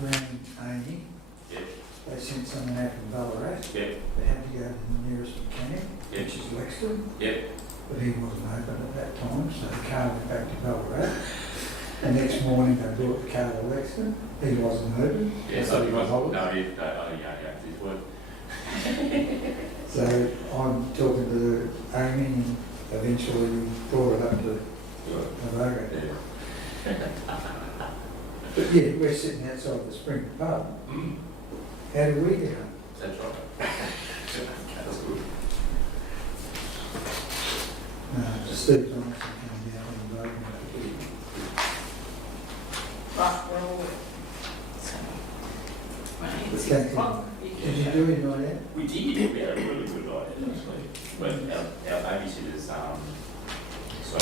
Around Amy. Yep. They sent someone out from Ballarat. Yep. They had to go to the nearest mechanic, Yep. which is Lexington. Yep. But he wasn't open at that time, so the car went back to Ballarat. The next morning they brought the car to Lexington. He wasn't open. Yeah, so he wasn't. No, his word. So I'm talking to Amy and eventually we brought it up to Navago. Yeah. But yeah, we're sitting outside the Spring pub. How do we get up? That's right. That's good. Steve Johnson came down and Navago. Right, we're all so, right, But 6 thank o'clock. Did you do it night out? We did. We had a really good night actually. But our babysitters, so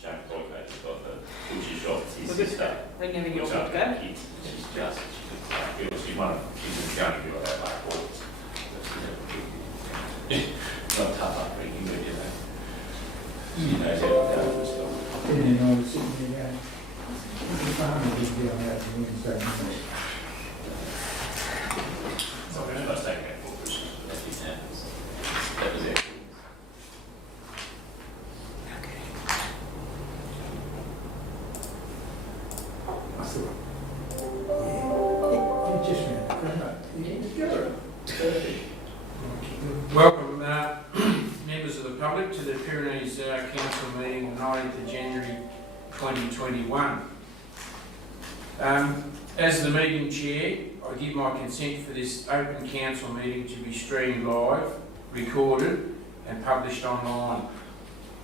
Jack Dogmate has got the butcher shop. It's his We're good to sister. go. Ring every Looks good to after go. the kids. She's just, she's going to do all that like walks. Not tough upbringing, but you know, she knows how to do it and stuff. And then I was sitting there going, the farmer didn't get on out to Wednesday night. So I was taking that for Christmas, but that didn't happen. So that was it. Okay. I thought, yeah, you just ran the corner. You got it. Perfect. Welcome, members of the public, to the Pyrenees Council meeting, the 9th of January 2021. As the meeting chair, I give my consent for this open council meeting to be streamed live, recorded and published online.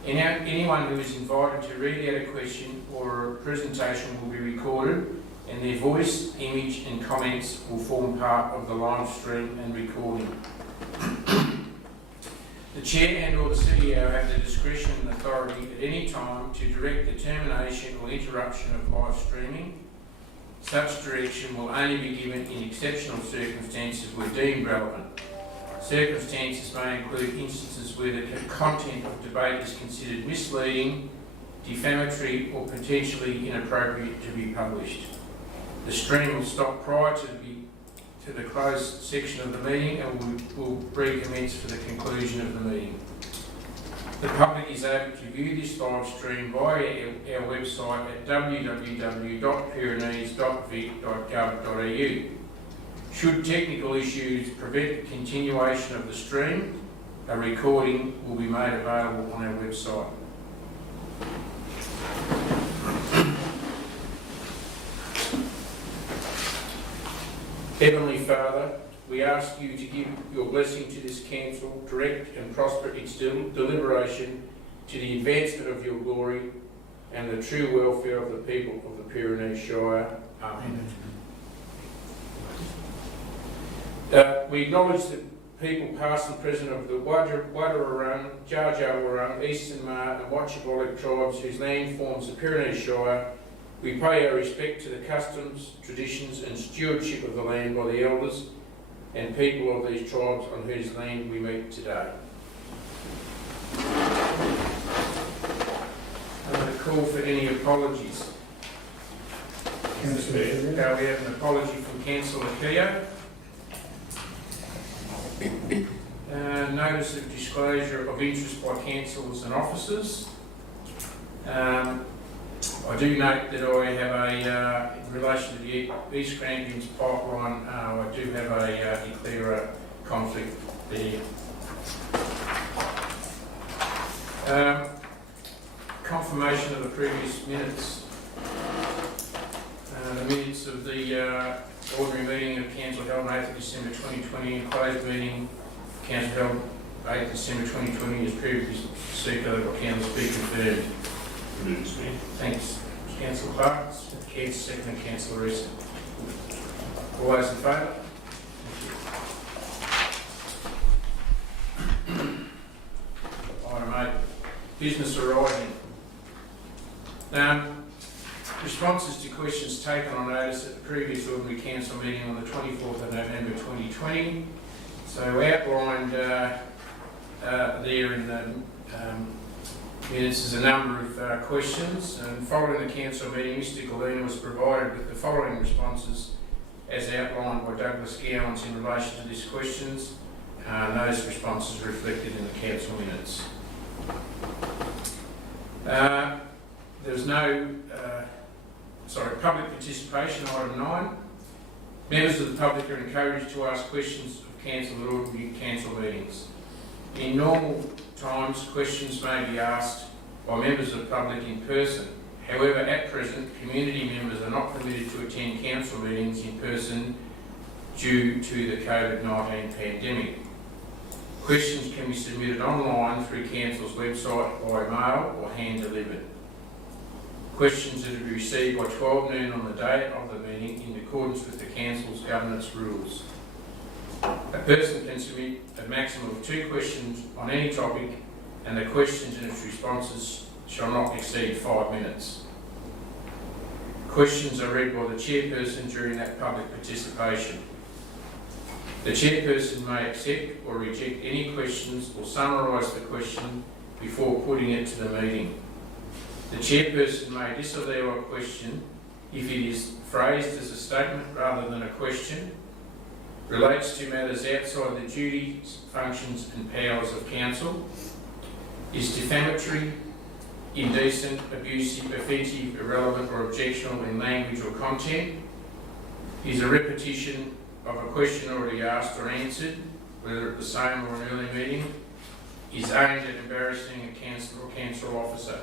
Anyone who is invited to read out a question or a presentation will be recorded, and their voice, image and comments will form part of the live stream and recording. The Chair and or the CEO have the discretion and authority at any time to direct the termination or interruption of live streaming. Such direction will only be given in exceptional circumstances where deemed relevant. Circumstances may include instances where the content of debate is considered misleading, defamatory or potentially inappropriate to be published. The stream will stop prior to the closed section of the meeting and will recommence for the conclusion of the meeting. The public is able to view this live stream via our website at www.pyrenees.vic.gov.au. Should technical issues prevent the continuation of the stream, a recording will be made available on our website. Heavenly Father, we ask you to give your blessing to this council, direct and prosper its deliberation to the advancement of your glory and the true welfare of the people of the Pyrenees Shire. Amen. We acknowledge that people past and present of the Wadawurrung, Jarjarwurrung, Eastern Mar and Watchabolik tribes whose land forms the Pyrenees Shire. We pay our respect to the customs, traditions and stewardship of the land by the elders and people of these tribes on whose land we meet today. Call for any apologies. We have an apology from Councillor Keogh. Notice of disclosure of interest by councillors and officers. I do note that I have in relation to the East Grampians pipeline, I do have a declarer conflict there. Confirmation of the previous minutes. The minutes of the ordinary meeting of Council held on 8th of December 2020 and closed meeting Council held 8th December 2020 as previously circulated by Council be confirmed. Thanks, Councillor Clark. Keith, second, and Councillor Rees. All those in favour? Item 8, business arising. Responses to questions taken on notice at the previous ordinary council meeting on the 24th of November 2020. So outlined there in the minutes is a number of questions, and following the council meeting, Mr Galena was provided with the following responses as outlined by Douglas Gowans in relation to these questions. Those responses are reflected in the council minutes. There was no public participation, item 9. Members of the public are encouraged to ask questions of council at ordinary council meetings. In normal times, questions may be asked by members of the public in person. However, at present, community members are not permitted to attend council meetings in person due to the COVID-19 pandemic. Questions can be submitted online through council's website, by mail or hand-delivered. Questions are to be received by 12 noon on the day of the meeting in accordance with the council's governance rules. A person can submit a maximum of 2 questions on any topic, and the questions and its responses shall not exceed 5 minutes. Questions are read by the chairperson during that public participation. The chairperson may accept or reject any questions or summarise the question before putting it to the meeting. The chairperson may disallow a question if it is phrased as a statement rather than a question, relates to matters outside the duties, functions and powers of council, is defamatory, indecent, abusive, offensive, irrelevant or objectionable in language or content, is a repetition of a question already asked or answered, whether at the same or an early meeting, is aimed at embarrassing a councillor or council officer.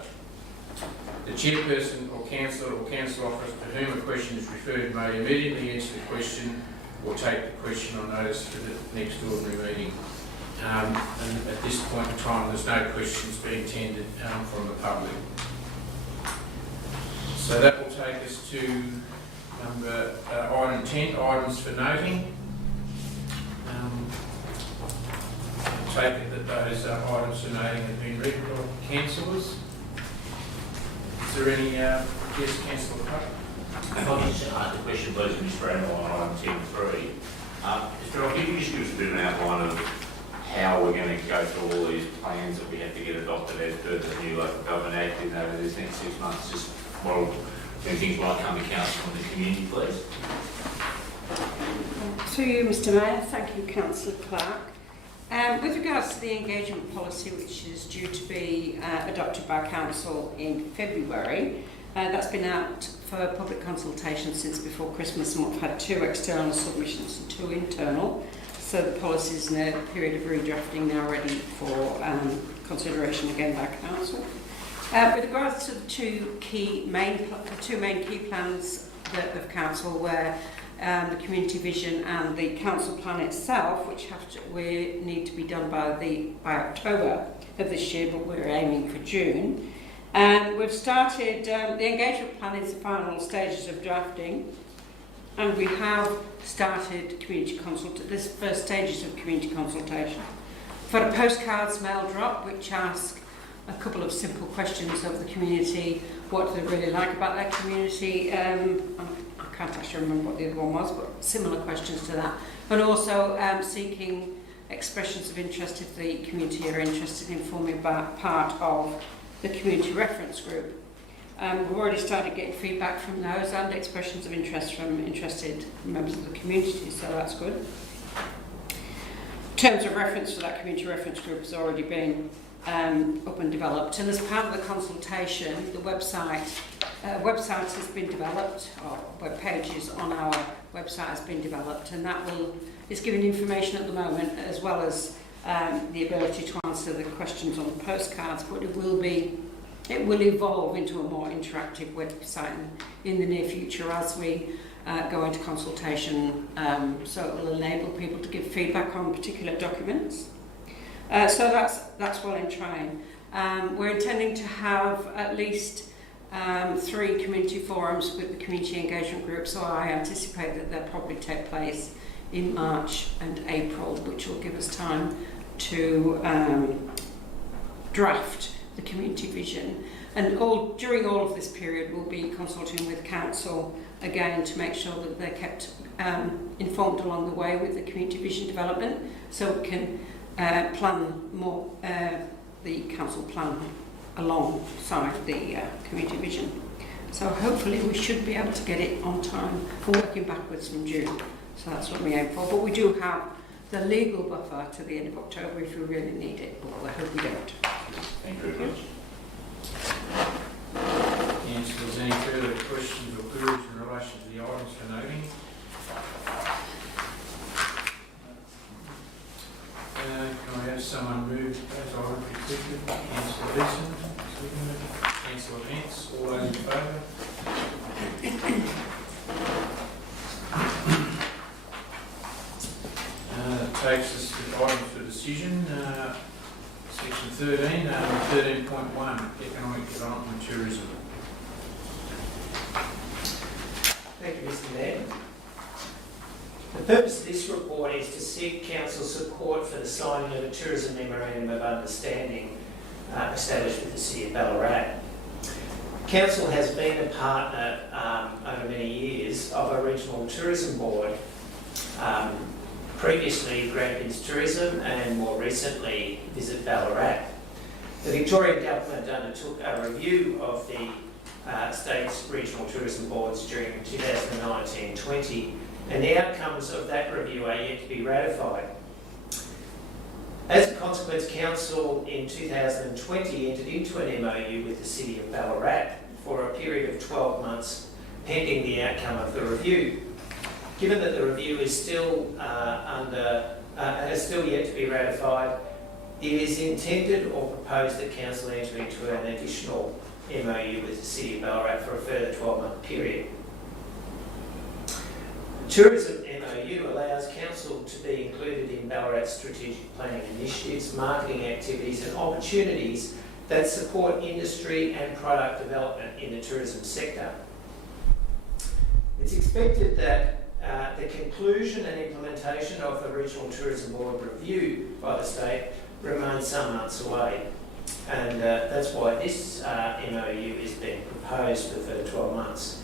The chairperson or councillor officer to whom a question is referred may immediately answer the question or take the question on notice for the next ordinary meeting. And at this point in time, there's no questions being tendered from the public. So that will take us to item 10, items for noting. I take it that those items for noting have been read by councillors. Is there any, yes, Councillor Clark? If I can just ask a question, please, Mr. Randall, on item 10.3. Mr. Randall, can you just give us a bit of an outline of how we're going to go through all these plans that we have to get adopted as per the new Local Government Act in over this next 6 months? Just what things might come to council from the community, please. Through you, Mr Mayor. Thank you, Councillor Clark. With regards to the engagement policy, which is due to be adopted by Council in February, that's been out for public consultation since before Christmas, and we've had 2 external submissions and 2 internal. So the policy is in a period of redrafting now, ready for consideration again by Council. With regards to the 2 main key plans of Council, where the community vision and the council plan itself, which we need to be done by October of this year, but we're aiming for June. We've started, the engagement plan is the final stages of drafting, and we have started this first stages of community consultation. For a postcards mail drop, which ask a couple of simple questions of the community, what do they really like about their community, I can't actually remember what the other one was, but similar questions to that. And also seeking expressions of interest if the community are interested in forming part of the community reference group. We've already started getting feedback from those and expressions of interest from interested members of the community, so that's good. Terms of reference for that community reference group has already been up and developed, and as part of the consultation, the website has been developed, or web pages on our website has been developed, and that is giving information at the moment, as well as the ability to answer the questions on the postcards, but it will evolve into a more interactive website in the near future as we go into consultation, so it will enable people to give feedback on particular documents. So that's well in train. We're intending to have at least 3 community forums with the community engagement group, so I anticipate that they'll probably take place in March and April, which will give us time to draft the community vision. And during all of this period, we'll be consulting with council again to make sure that they're kept informed along the way with the community vision development, so we can plan more the council plan alongside the community vision. So hopefully we should be able to get it on time. We're working backwards from June, so that's what we aim for. But we do have the legal buffer to the end of October if we really need it, but I hope we don't. Thank you very much. Councillors, any further questions or queries in relation to the items for noting? Can I have someone move those items be quickly? Councillor Leeson, Councillor Vance, all those in favour? Takes us to items for decision. Section 13, 13.1, economic development and tourism. Thank you, Mr. Mayor. The purpose of this report is to seek council support for the signing of a tourism memorandum of understanding established with the City of Ballarat. Council has been a partner over many years of a regional tourism board, previously Grampians Tourism and more recently Visit Ballarat. The Victorian Government undertook a review of the state's regional tourism boards during 2019-20, and the outcomes of that review are yet to be ratified. As a consequence, Council in 2020 entered into an MOU with the City of Ballarat for a period of 12 months pending the outcome of the review. Given that the review is still has still yet to be ratified, it is intended or proposed that Council enter into an additional MOU with the City of Ballarat for a further 12-month period. The Tourism MOU allows Council to be included in Ballarat's strategic planning initiatives, marketing activities and opportunities that support industry and product development in the tourism sector. It's expected that the conclusion and implementation of the Regional Tourism Board review by the state remains some months away, and that's why this MOU is being proposed for the further 12 months.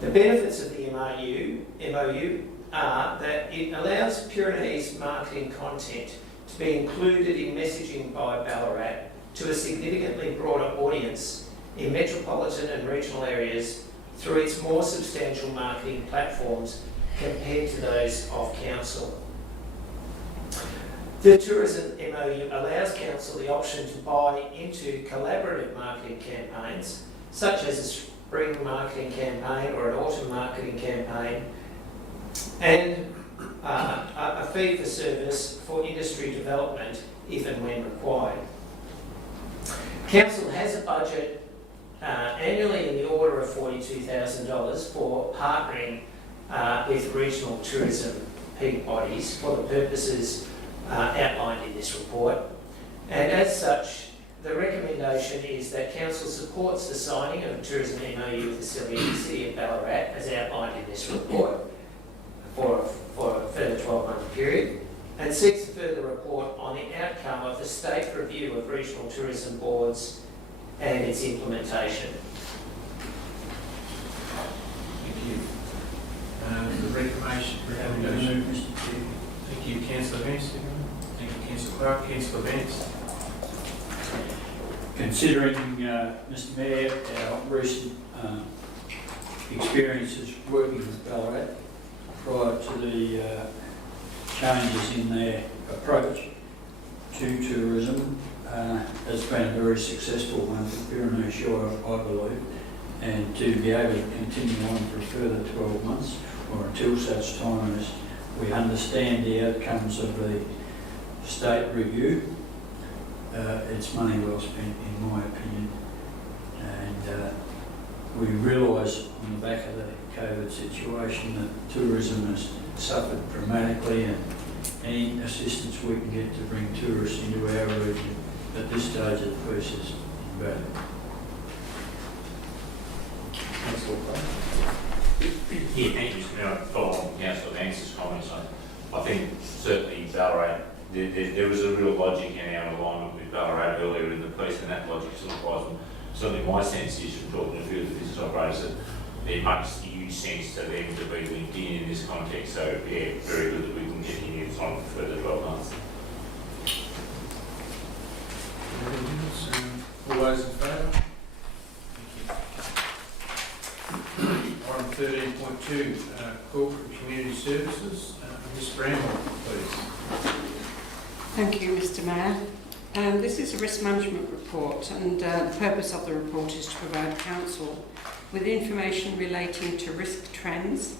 The benefits of the MOU are that it allows Pyrenees marketing content to be included in messaging by Ballarat to a significantly broader audience in metropolitan and regional areas through its more substantial marketing platforms compared to those of Council. The Tourism MOU allows Council the option to buy into collaborative marketing campaigns, such as a spring marketing campaign or an autumn marketing campaign, and a fee for service for industry development if and when required. Council has a budget annually in the order of $42,000 for partnering with regional tourism peak bodies for the purposes outlined in this report. And as such, the recommendation is that Council supports the signing of a tourism MOU with the City of Ballarat as outlined in this report for a further 12-month period, and seeks a further report on the outcome of the state review of regional tourism boards and its implementation. Thank you. The recommendation. Thank you, Councillor Vance. Thank you, Councillor Clark. Councillor Vance. Considering, Mr Mayor, our recent experiences working with Ballarat prior to the changes in their approach to tourism, has been a very successful one for Pyrenees Shire, I believe, and to be able to continue on for a further 12 months or until such time as we understand the outcomes of the state review, it's money well spent in my opinion, and we realise on the back of the COVID situation that tourism has suffered dramatically, and any assistance we can get to bring tourists into our region at this stage of the piece is invaluable. Yeah, thank you, Mr Mayor. Follow on Councillor Vance's comments. I think certainly Ballarat, there was a real logic in our alignment with Ballarat earlier in the piece, and that logic still applies. Certainly my sense is from talking to a few of the business operators that there makes huge sense to them to be linked in this context. So yeah, very good that we can continue this on for further 12 months. All those in favour? Thank you. Item 13.2, corporate community services. Ms Bramwell, please. Thank you, Mr Mayor. This is a risk management report, and the purpose of the report is to provide Council with information relating to risk trends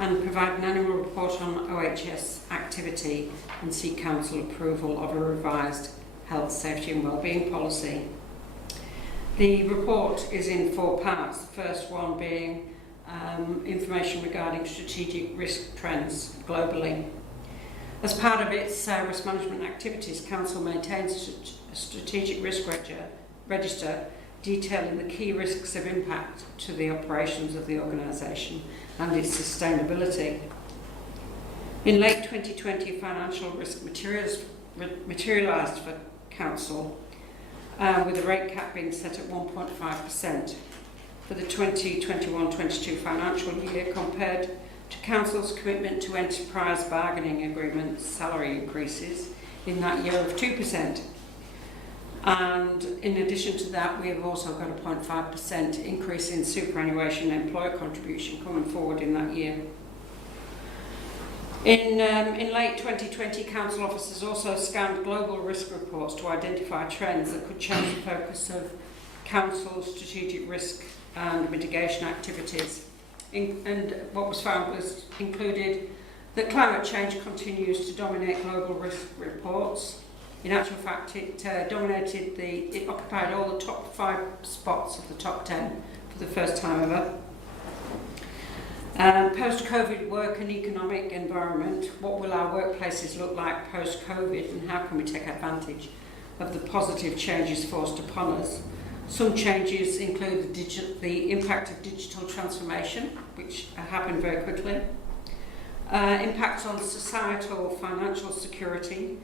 and provide an annual report on OHS activity and seek Council approval of a revised health, safety and wellbeing policy. The report is in 4 parts, the first one being information regarding strategic risk trends globally. As part of its risk management activities, Council maintains a strategic risk register detailing the key risks of impact to the operations of the organisation and its sustainability. In late 2020, financial risk materialised for Council, with the rate cap being set at 1.5% for the 2021-22 financial year, compared to Council's commitment to enterprise bargaining agreements salary increases in that year of 2%. And in addition to that, we have also got a 0.5% increase in superannuation employer contribution coming forward in that year. In late 2020, Council officers also scanned global risk reports to identify trends that could change the focus of Council's strategic risk and mitigation activities. And what was found was included that climate change continues to dominate global risk reports. In actual fact, it occupied all the top 5 spots of the top 10 for the first time ever. Post-COVID work and economic environment, what will our workplaces look like post-COVID, and how can we take advantage of the positive changes forced upon us? Some changes include the impact of digital transformation, which happened very quickly, impacts on societal financial security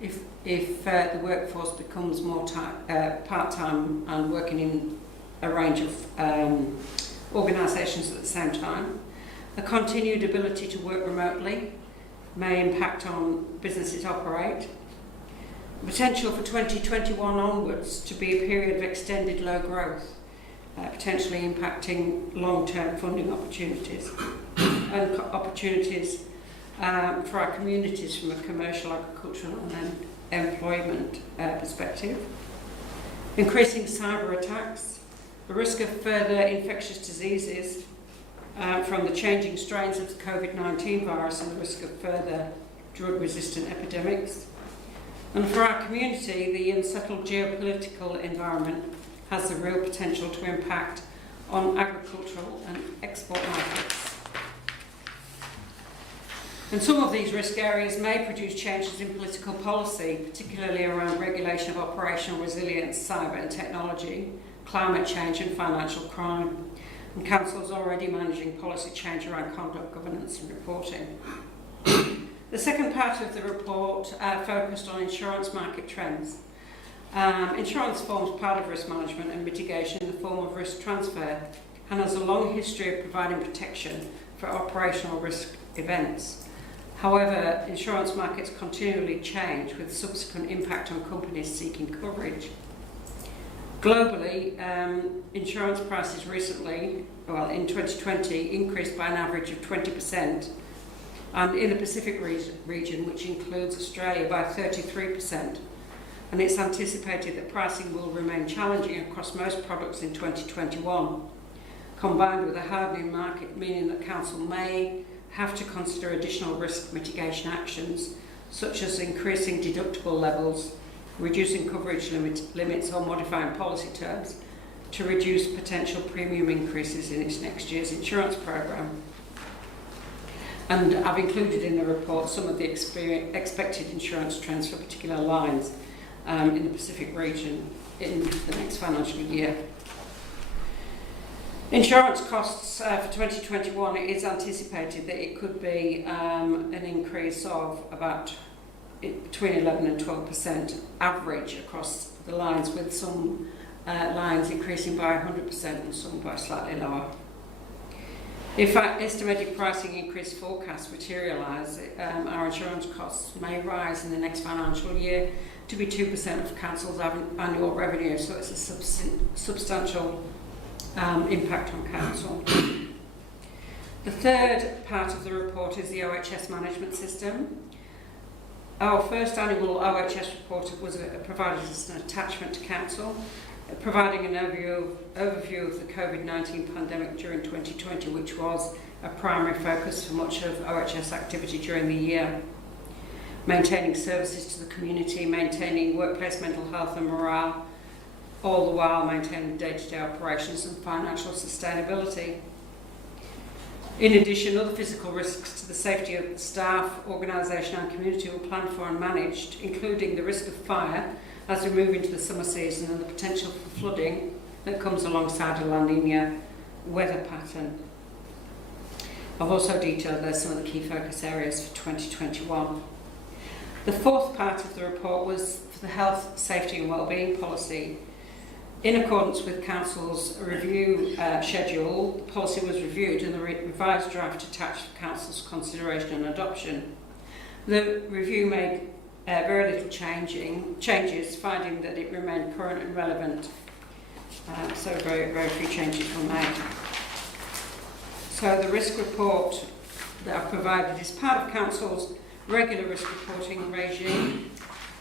if the workforce becomes more part-time and working in a range of organisations at the same time. A continued ability to work remotely may impact on businesses operate. Potential for 2021 onwards to be a period of extended low growth, potentially impacting long-term funding opportunities and opportunities for our communities from a commercial, agricultural and employment perspective. Increasing cyber attacks, the risk of further infectious diseases from the changing strains of the COVID-19 virus and the risk of further drug-resistant epidemics. And for our community, the unsettled geopolitical environment has the real potential to impact on agricultural and export markets. And some of these risk areas may produce changes in political policy, particularly around regulation of operational resilience, cyber and technology, climate change and financial crime. And Council is already managing policy change around conduct, governance and reporting. The second part of the report focused on insurance market trends. Insurance forms part of risk management and mitigation in the form of risk transfer and has a long history of providing protection for operational risk events. However, insurance markets continually change with subsequent impact on companies seeking coverage. Globally, insurance prices recently, in 2020, increased by an average of 20%. And in the Pacific region, which includes Australia, by 33%. And it's anticipated that pricing will remain challenging across most products in 2021, combined with a hardening market, meaning that Council may have to consider additional risk mitigation actions, such as increasing deductible levels, reducing coverage limits or modifying policy terms to reduce potential premium increases in its next year's insurance programme. And I've included in the report some of the expected insurance trends for particular lines in the Pacific region in the next financial year. Insurance costs for 2021, it is anticipated that it could be an increase of about between 11 and 12% average across the lines, with some lines increasing by 100% and some by slightly lower. If our estimated pricing increase forecasts materialise, our insurance costs may rise in the next financial year to be 2% of council's annual revenue, so it's a substantial impact on council. The third part of the report is the OHS management system. Our first annual OHS report was provided as an attachment to council, providing an overview of the COVID-19 pandemic during 2020, which was a primary focus for much of OHS activity during the year. Maintaining services to the community, maintaining workplace mental health and morale, all the while maintaining day-to-day operations and financial sustainability. In addition, other physical risks to the safety of the staff, organisation and community were planned for and managed, including the risk of fire as we move into the summer season and the potential for flooding that comes alongside a La Niña weather pattern. I've also detailed there some of the key focus areas for 2021. The fourth part of the report was for the health, safety and wellbeing policy. In accordance with Council's review schedule, the policy was reviewed and the revised draft attached for Council's consideration and adoption. The review made very little changes, finding that it remained current and relevant. So very few changes were made. So the risk report that I've provided is part of Council's regular risk reporting regime,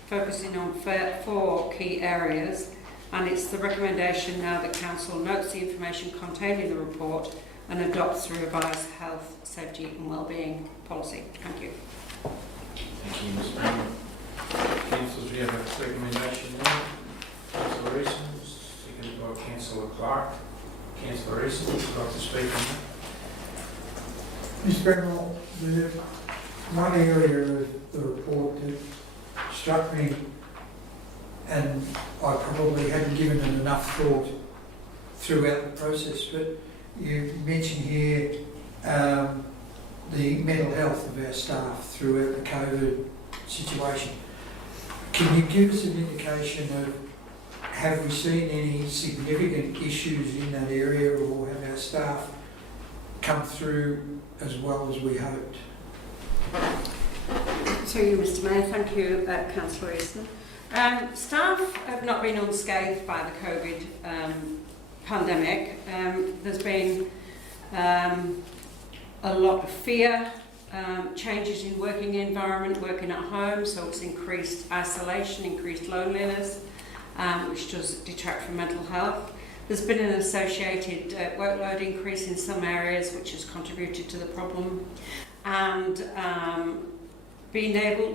focusing on 4 key areas. And it's the recommendation now that Council notes the information contained in the report and adopts the revised health, safety and wellbeing policy. Thank you. Thank you, Ms. Brown. Councillors, we have a recommendation now. Councillor Easton, seconded by Councillor Clark. Councillor Easton, would you like to speak on that? Mr. Bramwell, the one area of the report that struck me, and I probably hadn't given it enough thought throughout the process, but you mentioned here the mental health of our staff throughout the COVID situation. Can you give us an indication of, have we seen any significant issues in that area, or have our staff come through as well as we hoped? Through you, Mr Mayor. Thank you, Councillor Easton. Staff have not been unscathed by the COVID pandemic. There's been a lot of fear, changes in working environment, working at home, so it's increased isolation, increased loneliness, which does detract from mental health. There's been an associated workload increase in some areas, which has contributed to the problem, and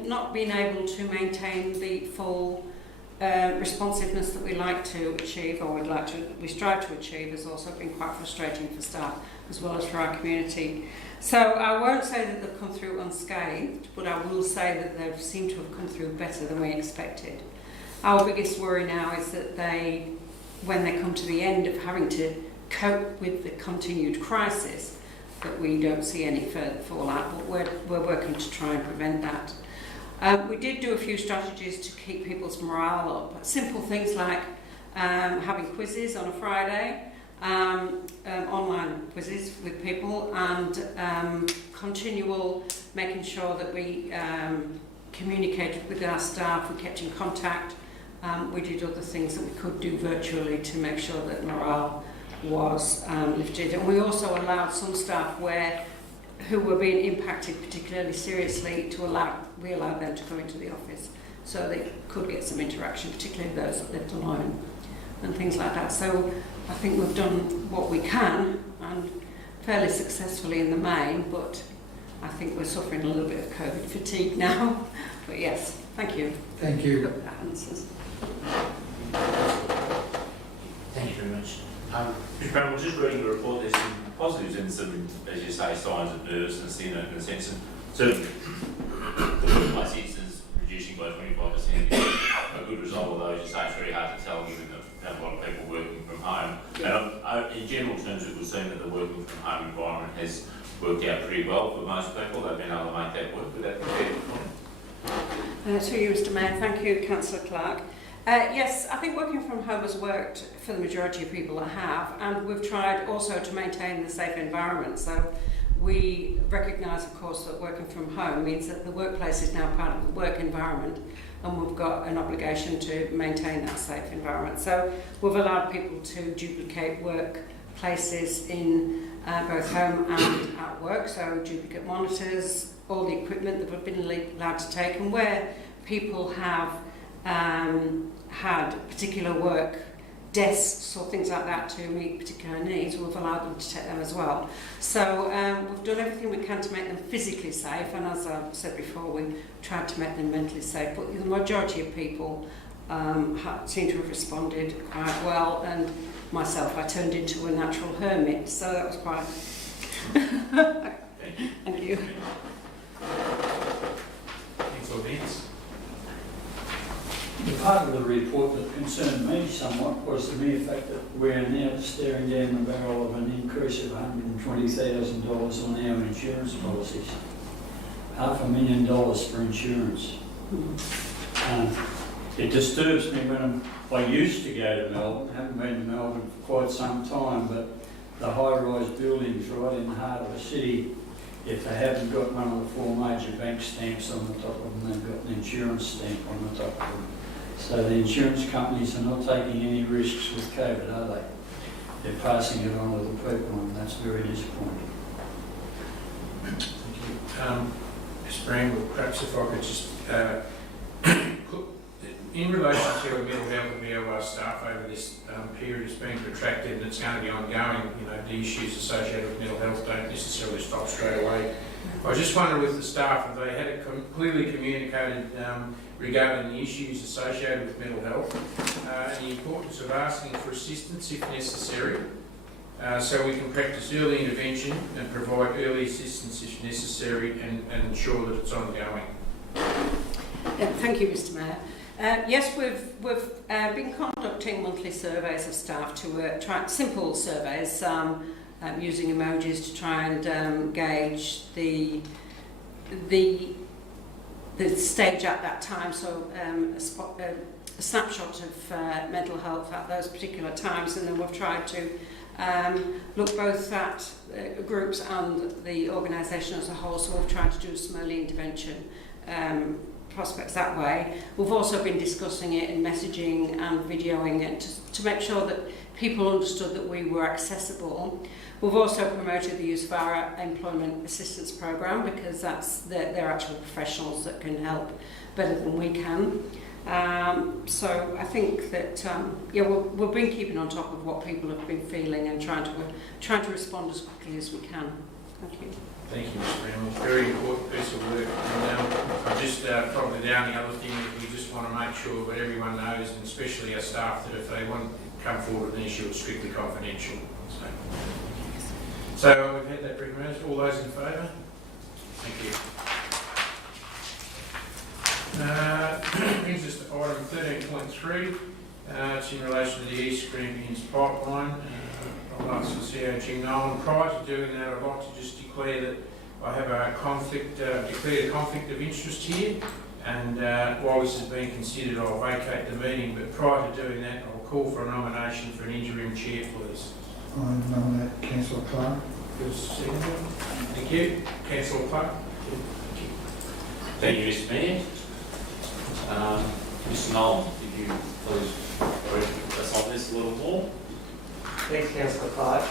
not being able to maintain the full responsiveness that we like to achieve, or we strive to achieve, has also been quite frustrating for staff as well as for our community. So I won't say that they've come through unscathed, but I will say that they seem to have come through better than we expected. Our biggest worry now is that when they come to the end of having to cope with the continued crisis, that we don't see any further fallout, but we're working to try and prevent that. We did do a few strategies to keep people's morale up. Simple things like having quizzes on a Friday, online quizzes with people, and continual making sure that we communicated with our staff, we kept in contact. We did other things that we could do virtually to make sure that morale was lifted, and we also allowed some staff who were being impacted particularly seriously we allowed them to come into the office so they could get some interaction, particularly those that lived alone and things like that. So I think we've done what we can, and fairly successfully in the main, but I think we're suffering a little bit of COVID fatigue now. But yes, thank you. Thank you. Hope that answers. Thank you very much. Mr. Brown, just reading the report, there's some positives and some, as you say, signs of nervousness in a sense. And certainly, the workplace incidence reducing by 25% is a good result, although, as you say, it's very hard to tell given that we have a lot of people working from home. Yeah. And in general terms, it would seem that the working from home environment has worked out pretty well for most people. They've been able to make that work. Would that be fair? To you, Mr Mayor. Thank you, Councillor Clark. Yes, I think working from home has worked for the majority of people that have, and we've tried also to maintain the safe environment. So we recognise, of course, that working from home means that the workplace is now part of the work environment, and we've got an obligation to maintain that safe environment. So we've allowed people to duplicate workplaces in both home and at work, so duplicate monitors, all the equipment that we've been allowed to take, and where people have had particular work desks or things like that to meet particular needs, we've allowed them to take them as well. So we've done everything we can to make them physically safe, and as I said before, we tried to make them mentally safe, but the majority of people seem to have responded quite well, and myself, I turned into a natural hermit, so that was quite... Thank you. Thanks, Vince. The part of the report that concerned me somewhat was the mere fact that we're now staring down the barrel of an increase of $120,000 on our insurance policies. $500,000 for insurance. It disturbs me when I used to go to Melbourne, haven't been to Melbourne for quite some time, but the high-rise buildings right in the heart of the city, if they haven't got one of the 4 major bank stamps on the top of them, they've got an insurance stamp on the top of them. So the insurance companies are not taking any risks with COVID, are they? They're passing it on to the people, and that's very disappointing. Thank you. Ms. Bramble, perhaps if I could just, in relation to our mental health of our staff over this period, it's been protracted and it's going to be ongoing. You know, the issues associated with mental health don't necessarily stop straight away. I just wonder with the staff, have they had it clearly communicated regarding the issues associated with mental health and the importance of asking for assistance if necessary, so we can practice early intervention and provide early assistance if necessary and ensure that it's ongoing. Thank you, Mr. Mayor. Yes, we've been conducting monthly surveys of staff to try simple surveys using emojis to try and gauge the stage at that time. So a snapshot of mental health at those particular times, and then we've tried to look both at groups and the organisation as a whole. So we've tried to do some early intervention prospects that way. We've also been discussing it in messaging and videoing it to make sure that people understood that we were accessible. We've also promoted the use of our employment assistance programme, because they're actual professionals that can help better than we can. So I think that we've been keeping on top of what people have been feeling and trying to respond as quickly as we can. Thank you. Thank you, Mr. Bramble. Very important piece of work. And I just probably the only other thing that we just want to make sure that everyone knows, and especially our staff, that if they want to come forward with an issue, it's strictly confidential. So we've had that recommended. All those in favour? Thank you. Brings us to item 13.3. It's in relation to the East Grampians pipeline. I'd like to CEO Jim Nolan. Prior to doing that, I'd like to just declare that I have a declared conflict of interest here, and while this is being considered, I'll vacate the meeting, but prior to doing that, I'll call for a nomination for an interim chair, please. I nominate Councillor Clark. Thank you. Councillor Clark. Thank you, Mr. Mayor. Mr. Nolan, if you please brief us on this a little more. Thanks, Councillor Clark.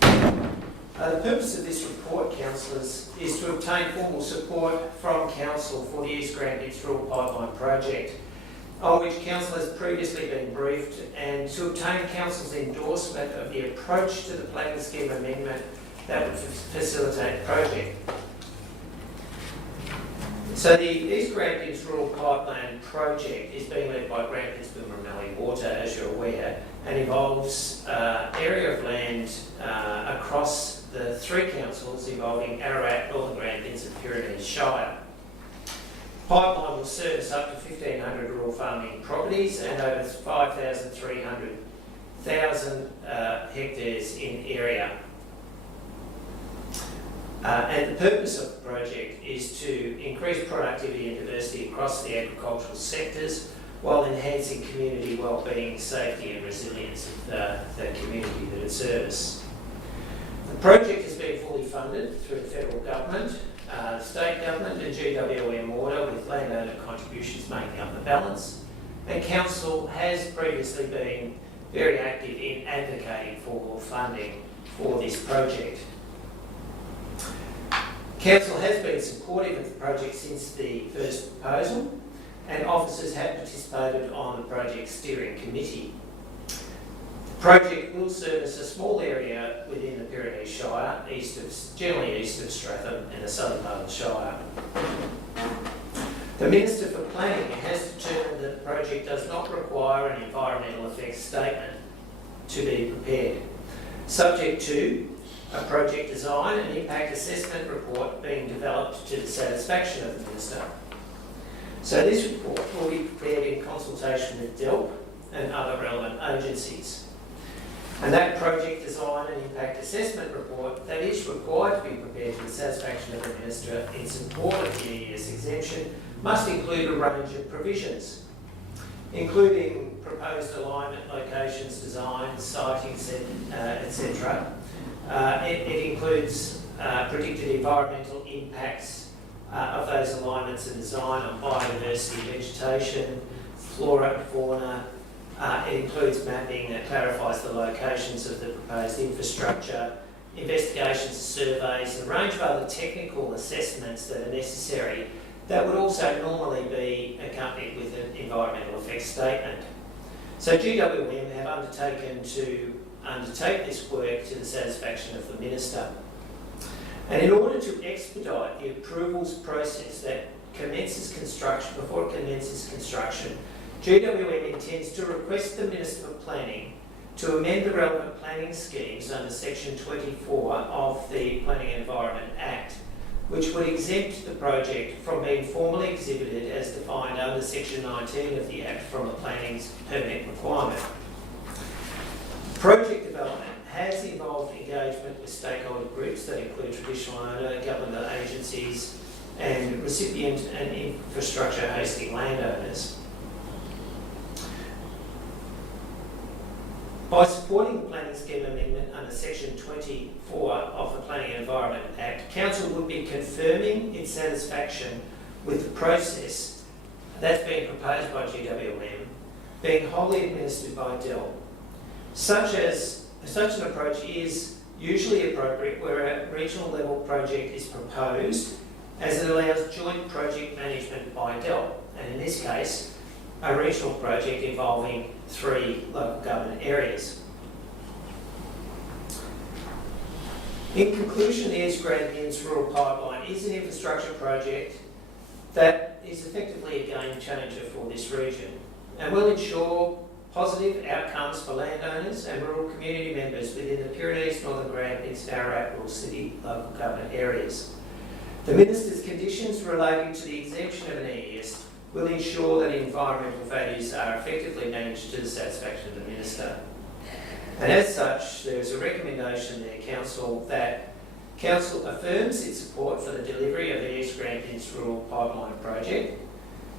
The purpose of this report, councillors, is to obtain formal support from Council for the East Grampians Rural Pipeline project, on which Council has previously been briefed, and to obtain Council's endorsement of the approach to the planning scheme amendment that would facilitate the project. So the East Grampians Rural Pipeline project is being led by Grampians Boomerang Water, as you're aware, and involves area of land across the 3 councils involving Ararat, Northern Grampians and Pyrenees Shire. Pipeline will service up to 1,500 rural farming properties and over 5,300 hectares in area. And the purpose of the project is to increase productivity and diversity across the agricultural sectors while enhancing community wellbeing, safety and resilience of the community that it serves. The project has been fully funded through the federal government, state government and GWM order, with landowner contributions making up the balance. And Council has previously been very active in advocating for funding for this project. Council has been supportive of the project since the first proposal, and officers have participated on the project steering committee. The project will service a small area within the Pyrenees Shire, generally east of Stratham and the southern part of the Shire. The Minister for Planning has determined that the project does not require an environmental effects statement to be prepared, subject to a project design and impact assessment report being developed to the satisfaction of the Minister. So this report will be prepared in consultation with DELP and other relevant agencies. And that project design and impact assessment report that is required to be prepared to the satisfaction of the Minister in support of the EES exemption must include a range of provisions, including proposed alignment, locations, design, siting, etc. It includes predicted environmental impacts of those alignments and design on biodiversity, vegetation, flora and fauna. It includes mapping that clarifies the locations of the proposed infrastructure, investigations, surveys, and a range of other technical assessments that are necessary that would also normally be accompanied with an environmental effects statement. So GWM have undertaken to undertake this work to the satisfaction of the Minister. And in order to expedite the approvals process that commences construction, before it commences construction, GWM intends to request the Minister for Planning to amend the relevant planning schemes under Section 24 of the Planning and Environment Act, which would exempt the project from being formally exhibited as defined under Section 19 of the Act from a planning's permit requirement. Project development has involved engagement with stakeholder groups that include traditional owner, government agencies and recipient and infrastructure hosting landowners. By supporting the planning scheme amendment under Section 24 of the Planning and Environment Act, Council would be confirming its satisfaction with the process that's being proposed by GWM being wholly administered by DEL. Such an approach is usually appropriate where a regional level project is proposed, as it allows joint project management by DEL, and in this case, a regional project involving 3 local government areas. In conclusion, the East Grampians Rural Pipeline is an infrastructure project that is effectively a game changer for this region and will ensure positive outcomes for landowners and rural community members within the Pyrenees, Northern Grampians, Ararat, Rural City local government areas. The Minister's conditions relating to the exemption of an EES will ensure that environmental values are effectively managed to the satisfaction of the Minister. And as such, there is a recommendation there, Council, that Council affirms its support for the delivery of the East Grampians Rural Pipeline project.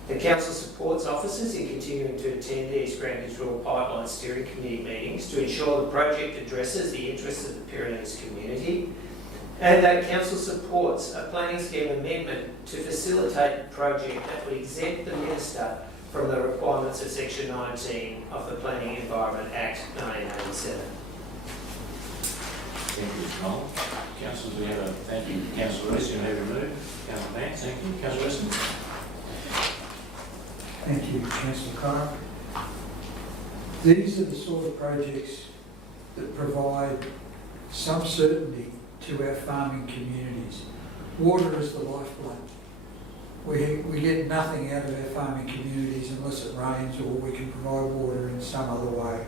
The Council supports officers in continuing to attend the East Grampians Rural Pipeline Steering Committee meetings to ensure the project addresses the interests of the Pyrenees community, and that Council supports a planning scheme amendment to facilitate the project that would exempt the Minister from the requirements of Section 19 of the Planning and Environment Act 1987. Thank you, Mr. Knoll. Councillors, we have a thank you, Councillor Rees, you may remove. Councillor Vance, thank you. Councillor Weston. Thank you, Councillor Clark. These are the sort of projects that provide some certainty to our farming communities. Water is the lifeblood. We get nothing out of our farming communities unless it rains or we can provide water in some other way.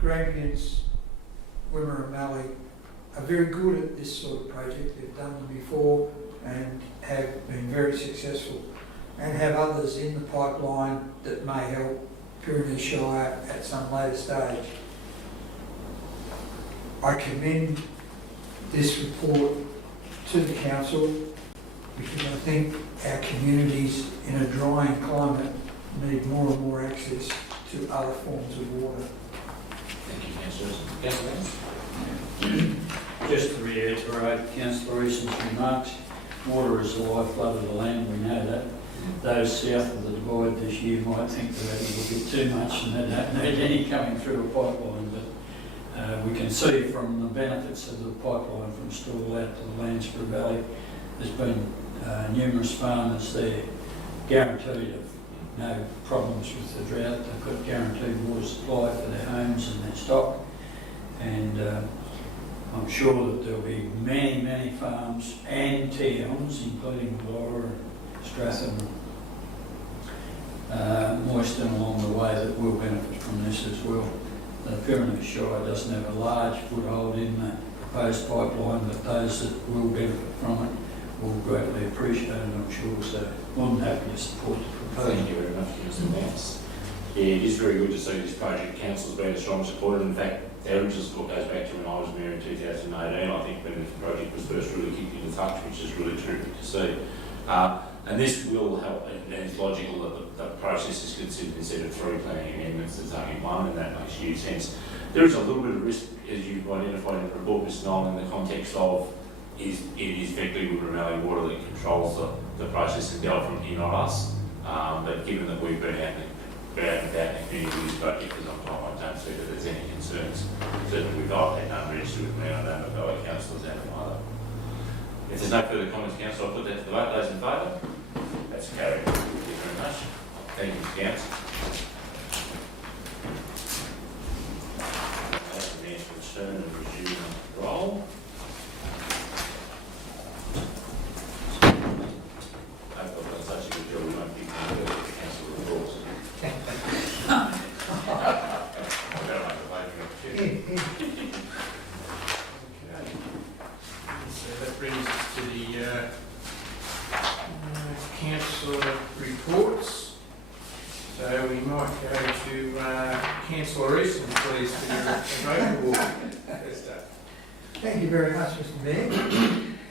Grampians, Wimmera and Mallee are very good at this sort of project. They've done them before and have been very successful, and have others in the pipeline that may help Pyrenees Shire at some later stage. I commend this report to the Council. because I think our communities in a drying climate need more and more access to other forms of water. Thank you, Councillor. Councillor Just to reiterate Councillor Easton's remarks, water is the lifeblood of the land, we know that. Those south of the divide this year might think that it will be too much and they don't need any coming through a pipeline, but we can see from the benefits of the pipeline from Stawell out to the Landsborough Valley, there's been numerous farmers there guaranteed of no problems with the drought. They've got guaranteed water supply for their homes and their stock, and I'm sure that there'll be many, many farms and towns, including Laura and Stratham, Moyston along the way, that will benefit from this as well. The Pyrenees Shire doesn't have a large foothold in the proposed pipeline, but those that will benefit from it will greatly appreciate it, I'm sure. So more than happy to support the proposal. Thank you very much, Councillor Vance. Yeah, it is very good to see this project. Council's been a strong supporter. In fact, the original support goes back to when I was mayor in 2018, I think, when the project was first really kicked into touch, which is really terrific to see. And this will help, and it's logical that the process is considered instead of 3 planning amendments, there's only 1, and that makes huge sense. There is a little bit of risk, as you've identified in the report, Mr. Nolan, in the context of it is effectively Ramallah Water that controls the process and dealt from here, not us. But given that we've been out and about in the community with this project for some time, I don't see that there's any concerns. Certainly I've had none registered with me, and I don't know fellow councillors out either. If there's no further comments, Council, I'll put that to the vote. Those in favour? That's carried. Thank you very much. Thank you, Council. That's the man to return and resume roll. I've got such a good job, we won't be going to the council reports. I've got to make a vote for opportunity. So that brings us to the councillor reports. So we might go to Councillor Easton, please, for your vote. Thank you very much, Mr. Mayor.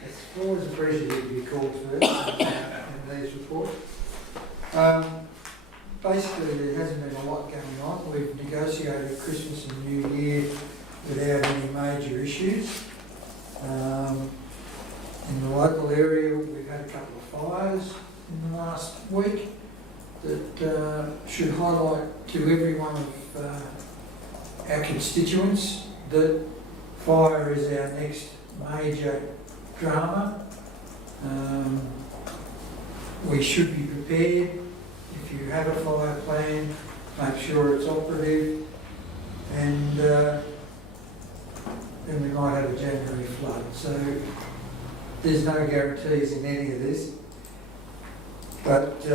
It's always appreciated to be called first in these reports. Basically, there hasn't been a lot going on. We've negotiated Christmas and New Year without any major issues. In the local area, we've had a couple of fires in the last week that should highlight to every one of our constituents that fire is our next major drama. We should be prepared. If you have a fire plan, make sure it's operative, and then we might have a January flood. So there's no guarantees in any of this, but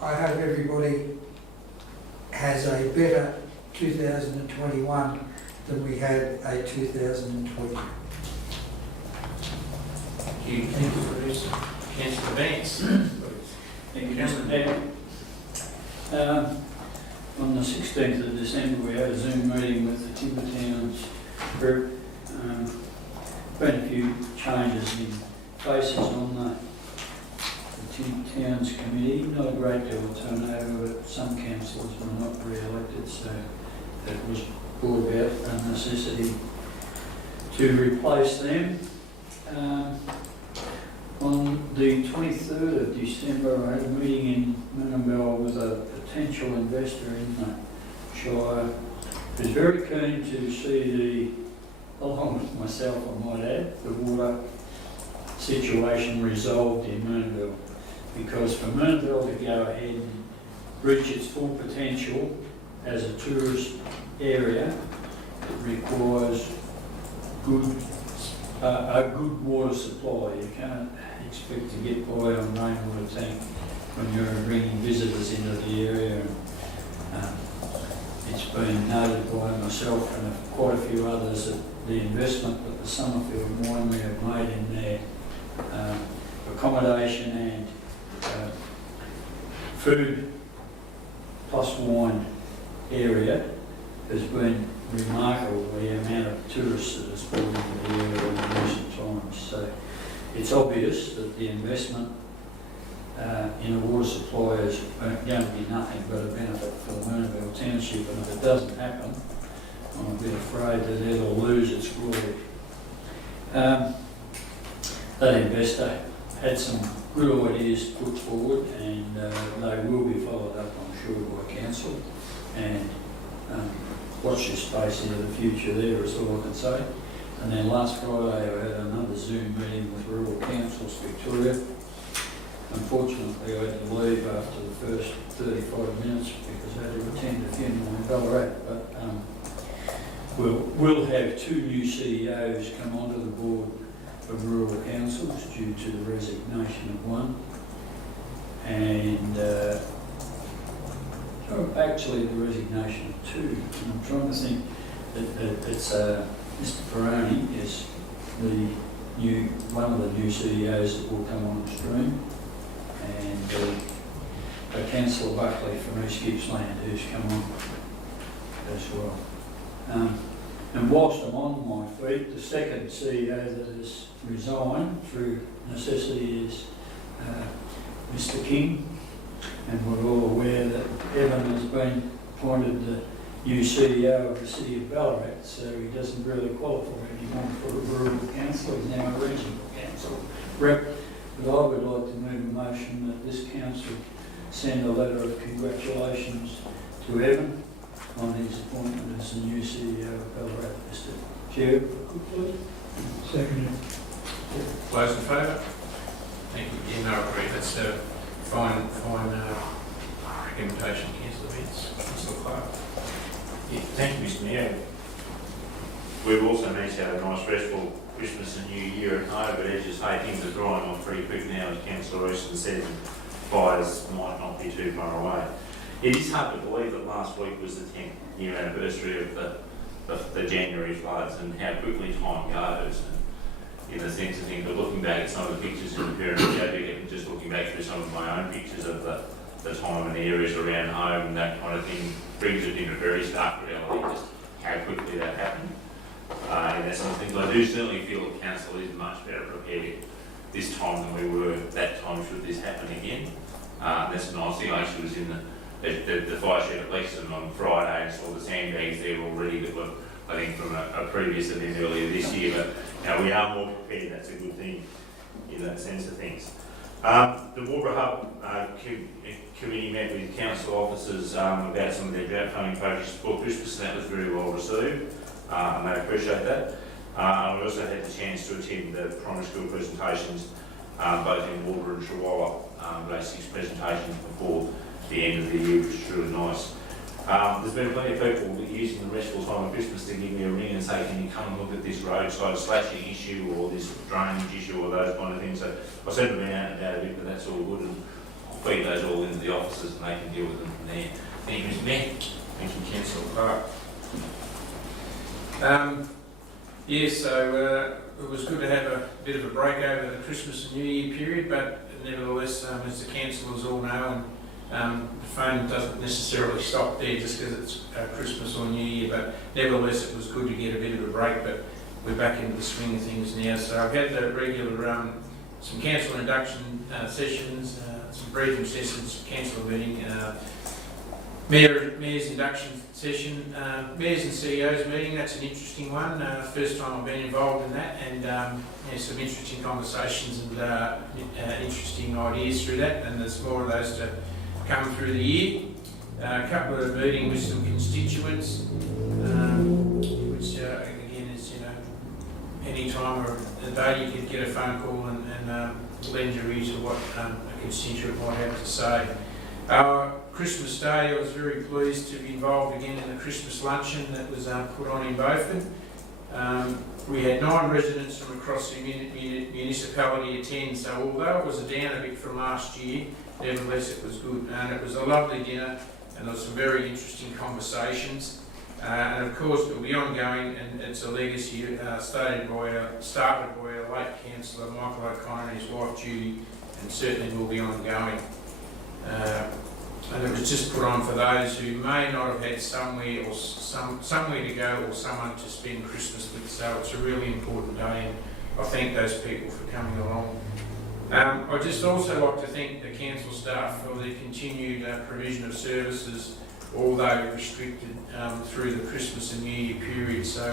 I hope everybody has a better 2021 than we had a 2020. Thank you, Councillor Easton. Councillor Vance. Thank you, Mr. Mayor. On the 16th of December, we had a Zoom meeting with the Timber Towns group. Been a few changes in faces on the Timber Towns committee. Not a great deal of turnover, but some councillors were not re-elected, so that was brought about a necessity to replace them. On the 23rd of December, I had a meeting in Menonville with a potential investor in the Shire who's very keen to see along with myself I might add, the water situation resolved in Menonville. Because for Menonville to go ahead and reach its full potential as a tourist area, it requires a good water supply. You can't expect to get by on rainwater tank when you're bringing visitors into the area. It's been noted by myself and quite a few others that the investment that the Summerfield Winery have made in their accommodation and food plus wine area has been remarkable, the amount of tourists that has brought into the area in recent times. So it's obvious that the investment in a water supply is going to be nothing but a benefit for the Moonaville Township, and if it doesn't happen, I'm a bit afraid that it'll lose its glory. That investor had some good ideas put forward, and they will be followed up, I'm sure, by council. And watch this space into the future there, is all I can say. And then last Friday I had another Zoom meeting with Rural Councils Victoria. Unfortunately I had to leave after the first 35 minutes because I had to attend a funeral in Ballarat. But we'll have 2 new CEOs come onto the board of Rural Councils due to the resignation of one. And actually the resignation of 2. And I'm trying to think that it's Mr. Pyrenees is one of the new CEOs that will come on the stream, and Councillor Buckley from East Gippsland who's come on as well. And whilst I'm on my feet, the second CEO that has resigned through necessity is Mr. King, and we're all aware that Evan has been appointed the new CEO of the City of Ballarat, so he doesn't really qualify anymore for a rural council. He's now a regional council rep. But I would like to move a motion that this council send a letter of congratulations to Evan on his appointment as the new CEO of Ballarat. Mr. Chair, if I could please. Seconded. Those in favour? Thank you. Yeah, no, I agree. That's a fine recommendation, Councillor Vince. Councillor Clark. Yeah, thank you, Mr. Mayor. We've also managed to have a nice restful Christmas and New Year at home, but as you say, things are drying off pretty quick now, as Councillor Easton said, and fires might not be too far away. It is hard to believe that last week was the 10th year anniversary of the January floods and how quickly time goes. And in the sense of things, but looking back at some of the pictures in the Pyrenees Shire, and just looking back through some of my own pictures of the time and the areas around home and that kind of thing, brings it into very stark reality, just how quickly that happened. And that's some things I do certainly feel the council is much better prepared this time than we were that time should this happen again. That's a nice thing. I actually was in the fire shed at Lexington on Friday and saw the sandbags there already that were, I think, from a previous event earlier this year. But we are more prepared. That's a good thing in that sense of things. The Water Hub committee met with council officers about some of their drought funding projects before Christmas, and that was very well received, and they appreciate that. And we also had the chance to attend the primary school presentations, both in Water and Chihuahua, those 6 presentations before the end of the year, which is really nice. There's been plenty of people using the restful time of Christmas to give me a ring and say, can you come and look at this roadside slashing issue or this drainage issue or those kind of things. So I've certainly been out and about a bit, but that's all good, and I'll feed those all into the offices and they can deal with them from there. Thank you, Mr. Mayor. Thank you, Councillor Clark. So it was good to have a bit of a break over the Christmas and New Year period, but nevertheless, as the councillors all know, and the fun doesn't necessarily stop there just because it's Christmas or New Year, but nevertheless it was good to get a bit of a break, but we're back into the swing of things now. So I've had the regular, some council induction sessions, some briefing sessions, council meeting, Mayor's induction session, Mayors and CEOs meeting. That's an interesting one. First time I've been involved in that, and some interesting conversations and interesting ideas through that, and there's more of those to come through the year. A couple of meetings with some constituents, which again is, any time of the day you could get a phone call and lend your ear to what a constituent might have to say. Christmas Day, I was very pleased to be involved again in the Christmas luncheon that was put on in Beaufort. We had 9 residents from across the municipality attend, so although it was down a bit from last year, nevertheless it was good, and it was a lovely dinner, and there were some very interesting conversations. And of course it will be ongoing, and it's a legacy started by our late councillor Michael O'Connor and his wife Judy, and certainly will be ongoing. And it was just put on for those who may not have had somewhere to go or someone to spend Christmas with. So it's a really important day, I thank those people for coming along. I'd just also like to thank the council staff for the continued provision of services, although restricted through the Christmas and New Year period. So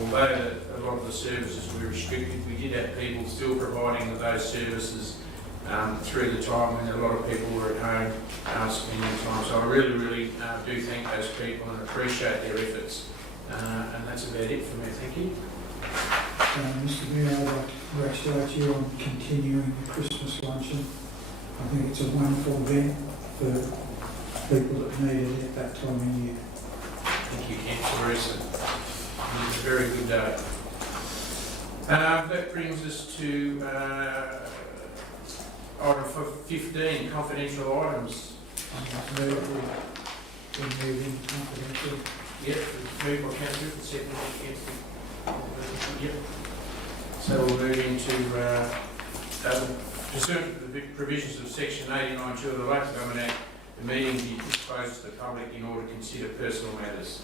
although a lot of the services were restricted, we did have people still providing those services through the time when a lot of people were at home spending time. So I really do thank those people and appreciate their efforts. And that's about it for me. Thank you. Mr Mayor, I'd like to congratulate you on continuing the Christmas luncheon. I think it's a wonderful event for people that need it at that time of year. Thank you, Councillor Reeson. It's a very good day. That brings us to item 15, confidential items. I move we move in confidential. Yep, moved by Councillor Griffin, seconded by Councillor. Yep. So we'll move into, pursuant to the provisions of section 89(2) of the Local Government Act, the meeting be disclosed to the public in order to consider personal matters.